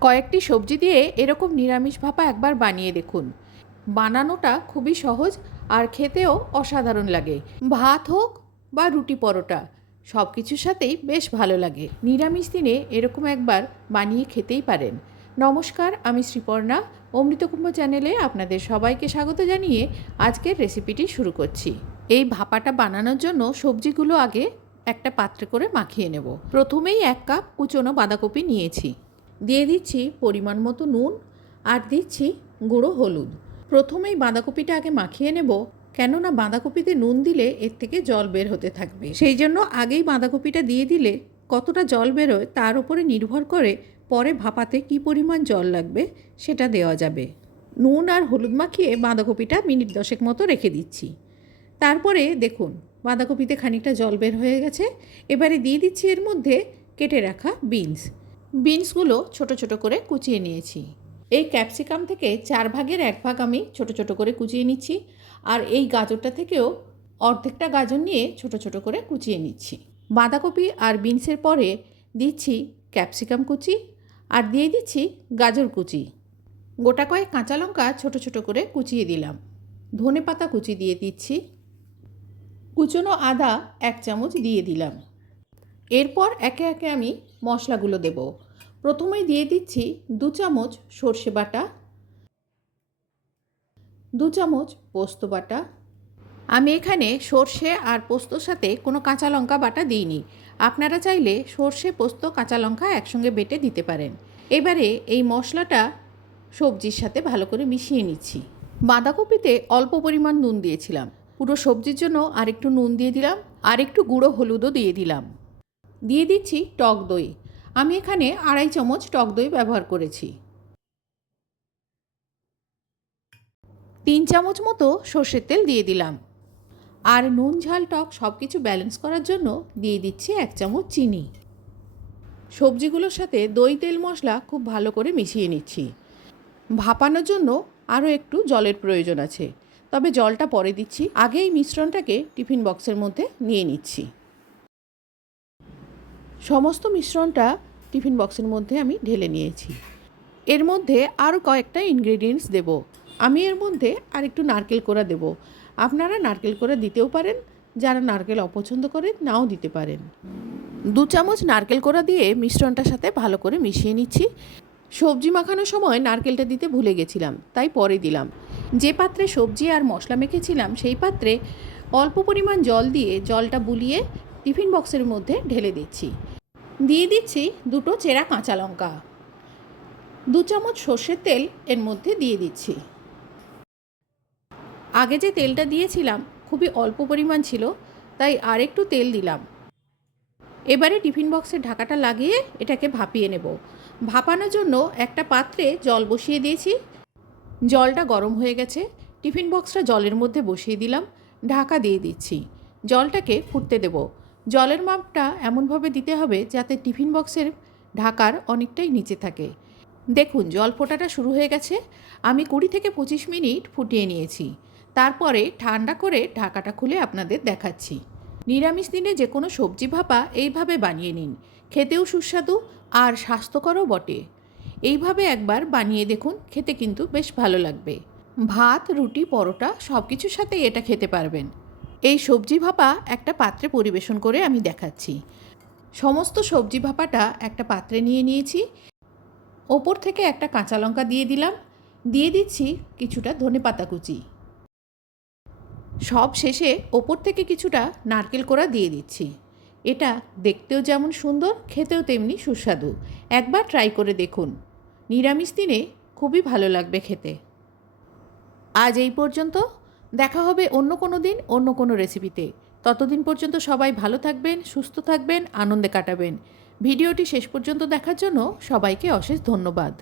কয়েকটি সবজি দিয়ে এরকম নিরামিষ ভাপা একবার বানিয়ে দেখুন। বানানোটা খুবই সহজ আর খেতেও অসাধারণ লাগে। ভাত হোক বা রুটি পরোটা সব কিছুর সাথেই বেশ ভালো লাগে। নিরামিষ দিনে এরকম একবার বানিয়ে খেতেই পারেন। নমস্কার, আমি শ্রীপর্ণা। অমৃতকুম্ভ চ্যানেলে আপনাদের সবাইকে স্বাগত জানিয়ে আজকের রেসিপিটি শুরু করছি। এই ভাপাটা বানানোর জন্য সবজিগুলো আগে একটা পাত্রে করে মাখিয়ে নেব। প্রথমেই এক কাপ কুচনো বাঁধাকপি নিয়েছি। দিয়ে দিচ্ছি পরিমাণ মতো নুন আর দিচ্ছি গুঁড়ো হলুদ। প্রথমেই বাঁধাকপিটা আগে মাখিয়ে নেব, কেননা বাঁধাকপিতে নুন দিলে এর থেকে জল বের হতে থাকবে। সেই জন্য আগেই বাঁধাকপিটা দিয়ে দিলে কতটা জল বেরোয় তার উপরে নির্ভর করে পরে ভাপাতে কী পরিমাণ জল লাগবে সেটা দেওয়া যাবে। নুন আর হলুদ মাখিয়ে বাঁধাকপিটা মিনিট দশেক মতো রেখে দিচ্ছি। তারপরে দেখুন, বাঁধাকপিতে খানিকটা জল বের হয়ে গেছে। এবারে দিয়ে দিচ্ছি এর মধ্যে কেটে রাখা বিনস। বিনসগুলো ছোট ছোট করে কুচিয়ে নিয়েছি। এই ক্যাপসিকাম থেকে চার ভাগের এক ভাগ আমি ছোট ছোট করে কুচিয়ে নিচ্ছি আর এই গাজরটা থেকেও অর্ধেকটা গাজর নিয়ে ছোট ছোট করে কুচিয়ে নিচ্ছি। বাঁধাকপি আর বিনসের পরে দিচ্ছি ক্যাপসিকাম কুচি আর দিয়ে দিচ্ছি গাজর কুচি। গোটা কয়েক কাঁচা লঙ্কা ছোট ছোট করে কুচিয়ে দিলাম। ধনে পাতা কুচি দিয়ে দিচ্ছি। কুচনো আদা এক চামচ দিয়ে দিলাম। এরপর একে একে আমি মশলাগুলো দেব। প্রথমেই দিয়ে দিচ্ছি দু চামচ সর্ষে বাটা, দু চামচ পোস্ত বাটা। আমি এখানে সর্ষে আর পোস্তর সাথে কোনো কাঁচা লঙ্কা বাটা দিইনি। আপনারা চাইলে সর্ষে, পোস্ত, কাঁচা লঙ্কা একসঙ্গে বেটে দিতে পারেন। এবারে এই মশলাটা সবজির সাথে ভালো করে মিশিয়ে নিচ্ছি। বাঁধাকপিতে অল্প পরিমাণ নুন দিয়েছিলাম। পুরো সবজির জন্য আরেকটু নুন দিয়ে দিলাম আর একটু গুঁড়ো হলুদও দিয়ে দিলাম। দিয়ে দিচ্ছি টক দই। আমি এখানে আড়াই চামচ টক দই ব্যবহার করেছি। তিন চামচ মতো সর্ষের তেল দিয়ে দিলাম। আর নুন, ঝাল, টক সব কিছু ব্যালেন্স করার জন্য দিয়ে দিচ্ছি এক চামচ চিনি। সবজিগুলোর সাথে দই, তেল, মশলা খুব ভালো করে মিশিয়ে নিচ্ছি। ভাপানোর জন্য আরও একটু জলের প্রয়োজন আছে। তবে জলটা পরে দিচ্ছি। আগে এই মিশ্রণটাকে টিফিন বক্সের মধ্যে নিয়ে নিচ্ছি। সমস্ত মিশ্রণটা টিফিন বক্সের মধ্যে আমি ঢেলে নিয়েছি। এর মধ্যে আরও কয়েকটা ইনগ্রেডিয়েন্টস দেব। আমি এর মধ্যে আর একটু নারকেল কোড়া দেব। আপনারা নারকেল কোড়া দিতেও পারেন, যারা নারকেল অপছন্দ করেন নাও দিতে পারেন। দু চামচ নারকেল কোড়া দিয়ে মিশ্রণটার সাথে ভালো করে মিশিয়ে নিচ্ছি। সবজি মাখানোর সময় নারকেলটা দিতে ভুলে গেছিলাম, তাই পরে দিলাম। যে পাত্রে সবজি আর মশলা মেখেছিলাম, সেই পাত্রে অল্প পরিমাণ জল দিয়ে জলটা বুলিয়ে টিফিন বক্সের মধ্যে ঢেলে দিচ্ছি। দিয়ে দিচ্ছি দুটো চেরা কাঁচা লঙ্কা। দু চামচ সর্ষের তেল এর মধ্যে দিয়ে দিচ্ছি। আগে যে তেলটা দিয়েছিলাম খুবই অল্প পরিমাণ ছিল, তাই আর একটু তেল দিলাম। এবারে টিফিন বক্সের ঢাকাটা লাগিয়ে এটাকে ভাপিয়ে নেব। ভাপানোর জন্য একটা পাত্রে জল বসিয়ে দিয়েছি। জলটা গরম হয়ে গেছে। টিফিন বক্সটা জলের মধ্যে বসিয়ে দিলাম। ঢাকা দিয়ে দিচ্ছি। জলটাকে ফুটতে দেব। জলের মাপটা এমনভাবে দিতে হবে যাতে টিফিন বক্সের ঢাকার অনেকটাই নিচে থাকে। দেখুন, জল ফোটাটা শুরু হয়ে গেছে। আমি কুড়ি থেকে পঁচিশ মিনিট ফুটিয়ে নিয়েছি। তারপরে ঠান্ডা করে ঢাকাটা খুলে আপনাদের দেখাচ্ছি। নিরামিষ দিনে যে কোনো সবজি ভাপা এইভাবে বানিয়ে নিন। খেতেও সুস্বাদু আর স্বাস্থ্যকরও বটে। এইভাবে একবার বানিয়ে দেখুন, খেতে কিন্তু বেশ ভালো লাগবে। ভাত, রুটি, পরোটা সব কিছুর সাথে এটা খেতে পারবেন। এই সবজি ভাপা একটা পাত্রে পরিবেশন করে আমি দেখাচ্ছি। সমস্ত সবজি ভাপাটা একটা পাত্রে নিয়ে নিয়েছি। ওপর থেকে একটা কাঁচা লঙ্কা দিয়ে দিলাম। দিয়ে দিচ্ছি কিছুটা ধনে পাতা কুচি। সব শেষে ওপর থেকে কিছুটা নারকেল কোড়া দিয়ে দিচ্ছি। এটা দেখতেও যেমন সুন্দর, খেতেও তেমনি সুস্বাদু। একবার ট্রাই করে দেখুন। নিরামিষ দিনে খুবই ভালো লাগবে খেতে। আজ এই পর্যন্ত। দেখা হবে অন্য কোনো দিন, অন্য কোনো রেসিপিতে ততদিন পর্যন্ত সবাই ভালো থাকবেন, সুস্থ থাকবেন, আনন্দে কাটাবেন। ভিডিওটি শেষ পর্যন্ত দেখার জন্য সবাইকে অশেষ ধন্যবাদ।